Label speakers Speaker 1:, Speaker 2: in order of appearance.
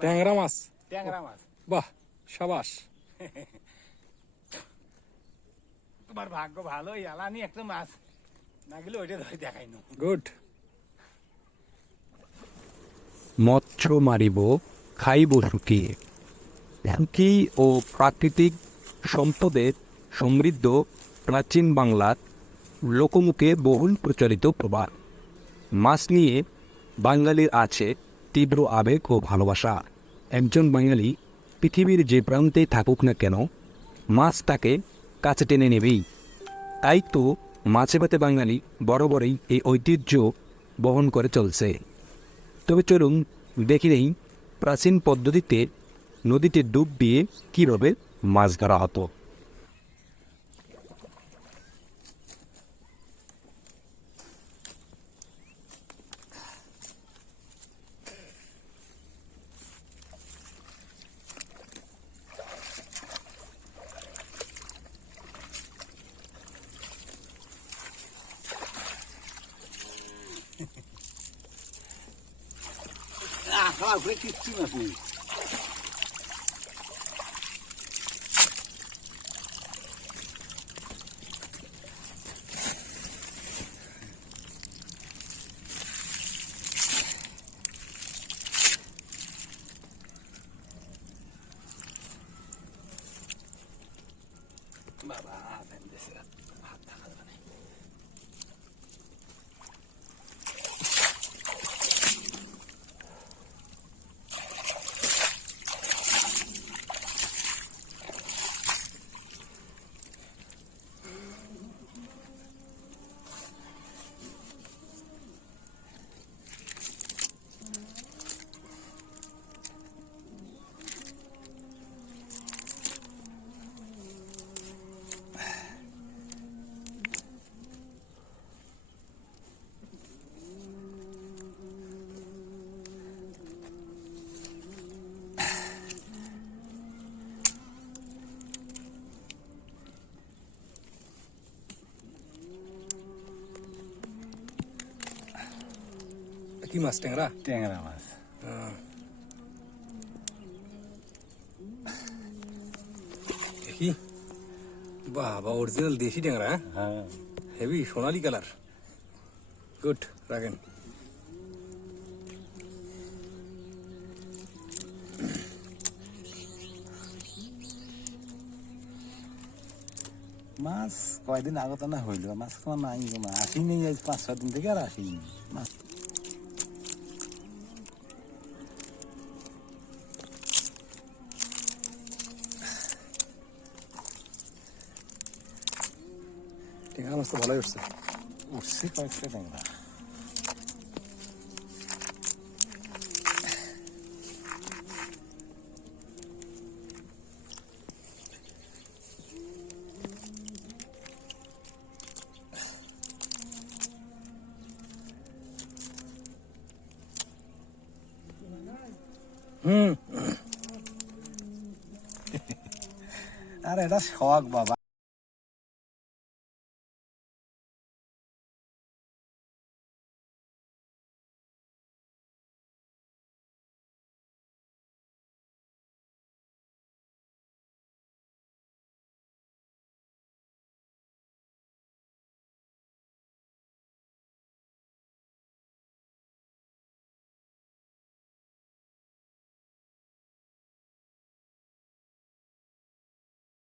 Speaker 1: ট্যাংরা
Speaker 2: মাছ।
Speaker 1: ট্যাংরা মাছ।
Speaker 2: বাহ সাবাস।
Speaker 1: তোমার ভাগ্য ভালো একটা মাছ। না গেলে ওইটা ধরে দেখাই না।
Speaker 2: গুড।
Speaker 3: মৎস্য মারিব খাইব শুকিয়ে ঝুঁকি ও প্রাকৃতিক সম্পদে সমৃদ্ধ প্রাচীন বাংলার লোকমুখে বহুল প্রচলিত প্রবাদ। মাছ নিয়ে বাঙালির আছে তীব্র আবেগ ও ভালোবাসা। একজন বাঙালি পৃথিবীর যে প্রান্তে থাকুক না কেন, মাছ তাকে কাছে টেনে নেবেই। তাই তো মাছে ভাতে বাঙালি বরাবরই এই ঐতিহ্য বহন করে চলছে। তবে চলুন দেখি নেই প্রাচীন পদ্ধতিতে নদীতে ডুব দিয়ে কীভাবে মাছ ধরা হতো।
Speaker 1: আহা ওই কিচ্ছু মাছ নেই বাবা বেঁধেছে হাত থাকা যাবে না
Speaker 2: কি মাছ ট্যাংরা
Speaker 1: ট্যাংরা মাছ
Speaker 2: দেখি বাবা অরিজিনাল দেশি ট্যাংরা হ্যাঁ হেভি সোনালি কালার গুড রাখেন
Speaker 1: মাছ কয়দিন আগত না হইল মাছ খাওয়া নাই আসিনি আজ পাঁচ ছ দিন থেকে আর আসিনি মাছ
Speaker 2: ট্যাংরা মাছ তো ভালোই উঠছে
Speaker 1: উঠছে কয়েকটা
Speaker 2: হুম।
Speaker 1: আর এটা শখ বাবা।